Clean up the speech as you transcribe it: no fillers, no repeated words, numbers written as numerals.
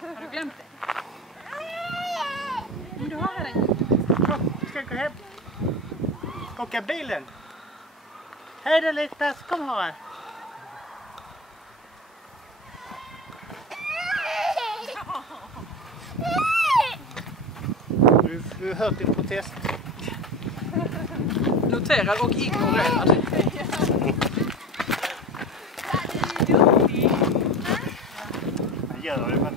Har du glömt det? Men du har redan gjort. Vi ska gå hem. Åka bilen. Hej då Liktas, kom här. Du har hört din protest. Noterad och ignorerad. Jag gör det, men